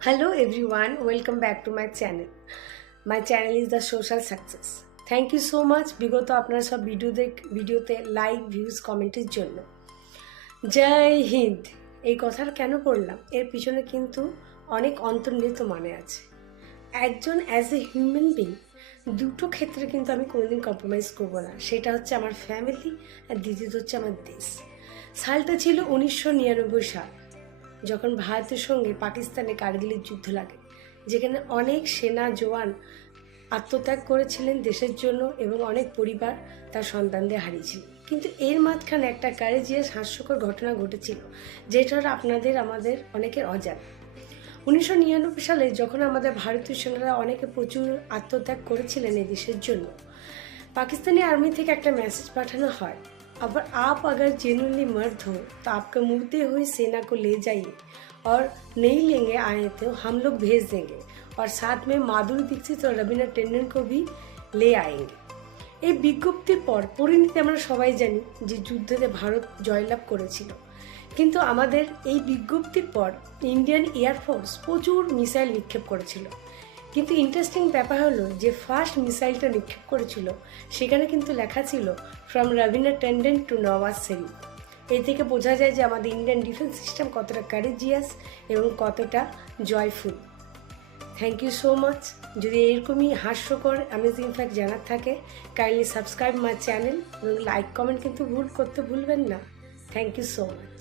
Hello everyone, welcome back to my channel. My channel is the social success. Thank you so much বিগত আপনারা সব ভিডিওতে like views কমেন্টের জন্য। জয় হিন্দ। এই কথাটা কেন বললাম, এর পিছনে কিন্তু অনেক অন্তর্নিহিত মানে আছে। একজন অ্যাজ এ হিউম্যান বিং দুটো ক্ষেত্রে কিন্তু আমি কোনোদিন কম্প্রোমাইজ করবো না। সেটা হচ্ছে আমার ফ্যামিলি আর দ্বিতীয়ত হচ্ছে আমার দেশ। সালটা ছিল 1999 সাল, যখন ভারতের সঙ্গে পাকিস্তানে কারগিলের যুদ্ধ লাগে, যেখানে অনেক সেনা জওয়ান আত্মত্যাগ করেছিলেন দেশের জন্য এবং অনেক পরিবার তার সন্তানদের হারিয়েছিল। কিন্তু এর মাঝখানে একটা কারেজিয়াস হাস্যকর ঘটনা ঘটেছিল, যেটা আমাদের অনেকের অজানা। 1999 সালে যখন আমাদের ভারতীয় সেনারা অনেকে প্রচুর আত্মত্যাগ করেছিলেন এই দেশের জন্য, पाकिस्तानी आर्मी থেকে একটা মেসেজ পাঠানো হয়, अब आप अगर जेन्युइनली मर्द हो तो आपके मुर्दे हुए सेना को ले जाइए, और नहीं लेंगे आए तो हम लोग भेज देंगे, और साथ में माधुरी दीक्षित और रवीना टंडन को भी ले आएंगे। এই বিজ্ঞপ্তির পর পরিণতি আমরা সবাই জানি যে যুদ্ধে ভারত জয়লাভ করেছিল। কিন্তু আমাদের এই বিজ্ঞপ্তির পর ইন্ডিয়ান এয়ারফোর্স প্রচুর মিসাইল নিক্ষেপ করেছিল। কিন্তু ইন্টারেস্টিং ব্যাপার হলো যে ফার্স্ট মিসাইলটা নিক্ষেপ করেছিল সেখানে কিন্তু লেখা ছিল ফ্রম রবিনা ট্যান্ডন টু নওয়াজ শরীফ। এই থেকে বোঝা যায় যে আমাদের ইন্ডিয়ান ডিফেন্স সিস্টেম কতটা কারেজিয়াস এবং কতটা joyful. Thank you so much. যদি এরকমই হাস্যকর অ্যামেজিং ফ্যাক্ট জানার থাকে, কাইন্ডলি সাবস্ক্রাইব মাই চ্যানেল এবং লাইক কমেন্ট কিন্তু করতে ভুলবেন না। Thank you so much.